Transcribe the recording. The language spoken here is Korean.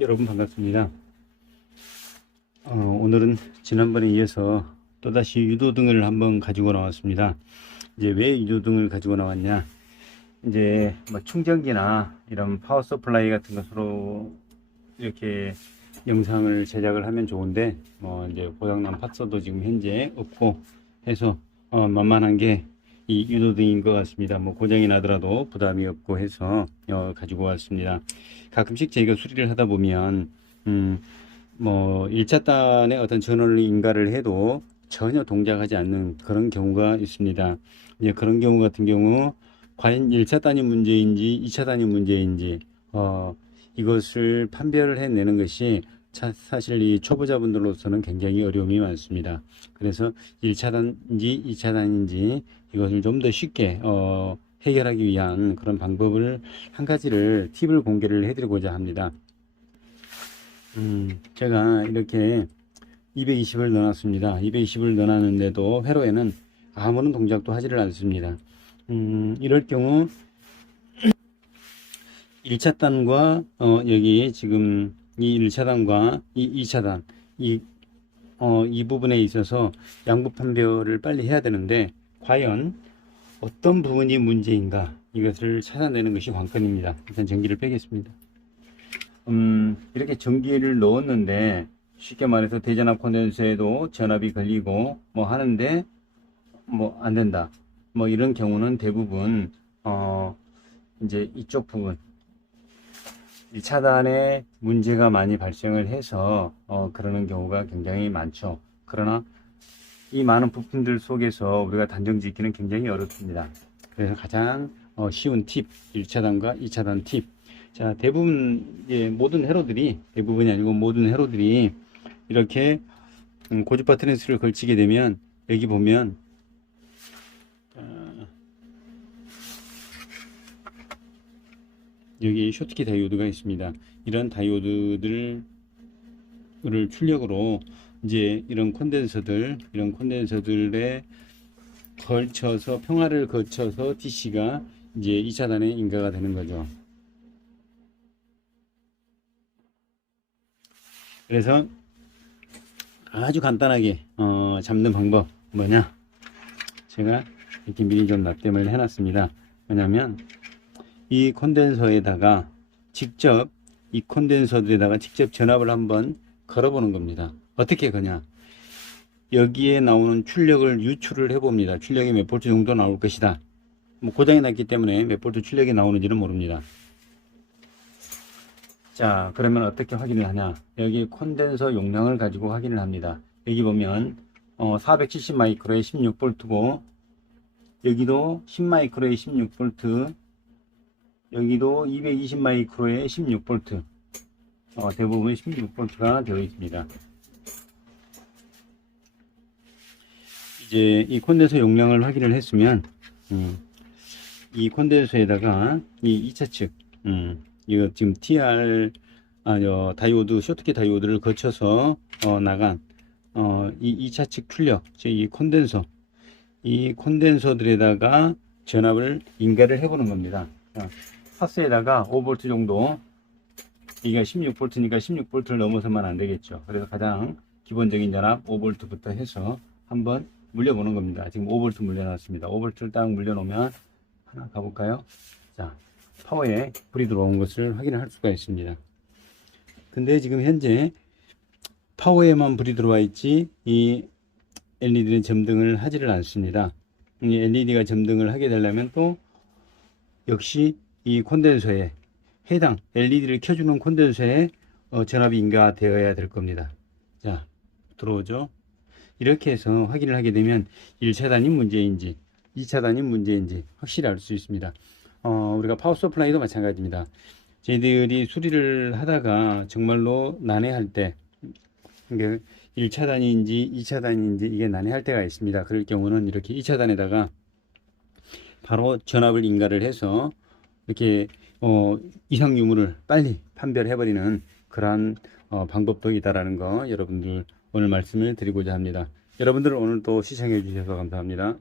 여러분 반갑습니다. 오늘은 지난번에 이어서 또다시 유도등을 한번 가지고 나왔습니다. 이제 왜 유도등을 가지고 나왔냐? 이제 뭐 충전기나 이런 파워 서플라이 같은 것으로 이렇게 영상을 제작을 하면 좋은데, 이제 고장난 파츠도 지금 현재 없고 해서 만만한 게 이 유도등인 것 같습니다. 뭐 고장이 나더라도 부담이 없고 해서 가지고 왔습니다. 가끔씩 저희가 수리를 하다 보면 뭐 1차 단의 어떤 전원을 인가를 해도 전혀 동작하지 않는 그런 경우가 있습니다. 이제 그런 경우 같은 경우 과연 1차 단이 문제인지 2차 단이 문제인지 이것을 판별을 해내는 것이 사실 이 초보자분들로서는 굉장히 어려움이 많습니다. 그래서 1차 단인지 2차 단인지 이것을 좀 더 쉽게 해결하기 위한 그런 방법을 한 가지를 팁을 공개를 해드리고자 합니다. 제가 이렇게 220을 넣어놨습니다. 220을 넣어놨는데도 회로에는 아무런 동작도 하지를 않습니다. 이럴 경우 1차 단과 여기 지금 이 1차 단과 이 2차 단 이 부분에 있어서 양부 판별을 빨리 해야 되는데 과연 어떤 부분이 문제인가 이것을 찾아내는 것이 관건입니다. 일단 전기를 빼겠습니다. 이렇게 전기를 넣었는데 쉽게 말해서 대전압 콘덴서에도 전압이 걸리고 뭐 하는데 뭐 안 된다. 뭐 이런 경우는 대부분 이제 이쪽 부분 1차단에 문제가 많이 발생을 해서 그러는 경우가 굉장히 많죠. 그러나 이 많은 부품들 속에서 우리가 단정 짓기는 굉장히 어렵습니다. 그래서 가장 쉬운 팁, 1차단과 2차단 팁. 자, 대부분 모든 회로들이, 대부분이 아니고 모든 회로들이 이렇게 고주파 트랜스를 걸치게 되면 여기 보면 여기 쇼트키 다이오드가 있습니다. 이런 다이오드들을 출력으로 이제 이런 콘덴서들에 걸쳐서 평화를 거쳐서 DC가 이제 2차단에 인가가 되는 거죠. 그래서 아주 간단하게 잡는 방법 뭐냐, 제가 이렇게 미리 좀 납땜을 해놨습니다. 왜냐면 이 콘덴서에다가 직접 전압을 한번 걸어보는 겁니다. 어떻게 거냐, 여기에 나오는 출력을 유출을 해봅니다. 출력이 몇 볼트 정도 나올 것이다. 뭐 고장이 났기 때문에 몇 볼트 출력이 나오는지는 모릅니다. 자, 그러면 어떻게 확인을 하냐, 여기 콘덴서 용량을 가지고 확인을 합니다. 여기 보면 470 마이크로에 16볼트고 여기도 10 마이크로에 16볼트, 여기도 220 마이크로에 16볼트, 대부분 16볼트가 되어 있습니다. 이제 이 콘덴서 용량을 확인을 했으면 이 콘덴서에다가 이 2차 측 이거 지금 다이오드, 쇼트키 다이오드를 거쳐서 나간 이 2차 측 출력, 즉 이 콘덴서들에다가 전압을 인가를 해보는 겁니다. 파스에다가 5V 정도, 이게 16V니까 16V를 넘어서면 안 되겠죠. 그래서 가장 기본적인 전압 5V부터 해서 한번 물려보는 겁니다. 지금 5V 물려놨습니다. 5V를 딱 물려놓으면 하나 가볼까요? 자, 파워에 불이 들어온 것을 확인할 수가 있습니다. 근데 지금 현재 파워에만 불이 들어와 있지 이 LED는 점등을 하지를 않습니다. 이 LED가 점등을 하게 되려면 또 역시 이 콘덴서에 해당 LED를 켜주는 콘덴서에 전압이 인가되어야 될 겁니다. 자, 들어오죠? 이렇게 해서 확인을 하게 되면 1차단이 문제인지 2차단이 문제인지 확실히 알 수 있습니다. 우리가 파워 서플라이도 마찬가지입니다. 저희들이 수리를 하다가 정말로 난해할 때, 그러니까 1차단인지 2차단인지 이게 난해할 때가 있습니다. 그럴 경우는 이렇게 2차단에다가 바로 전압을 인가를 해서 이렇게 이상 유무를 빨리 판별해버리는 그러한 방법도 있다라는 거 여러분들 오늘 말씀을 드리고자 합니다. 여러분들 오늘 또 시청해 주셔서 감사합니다.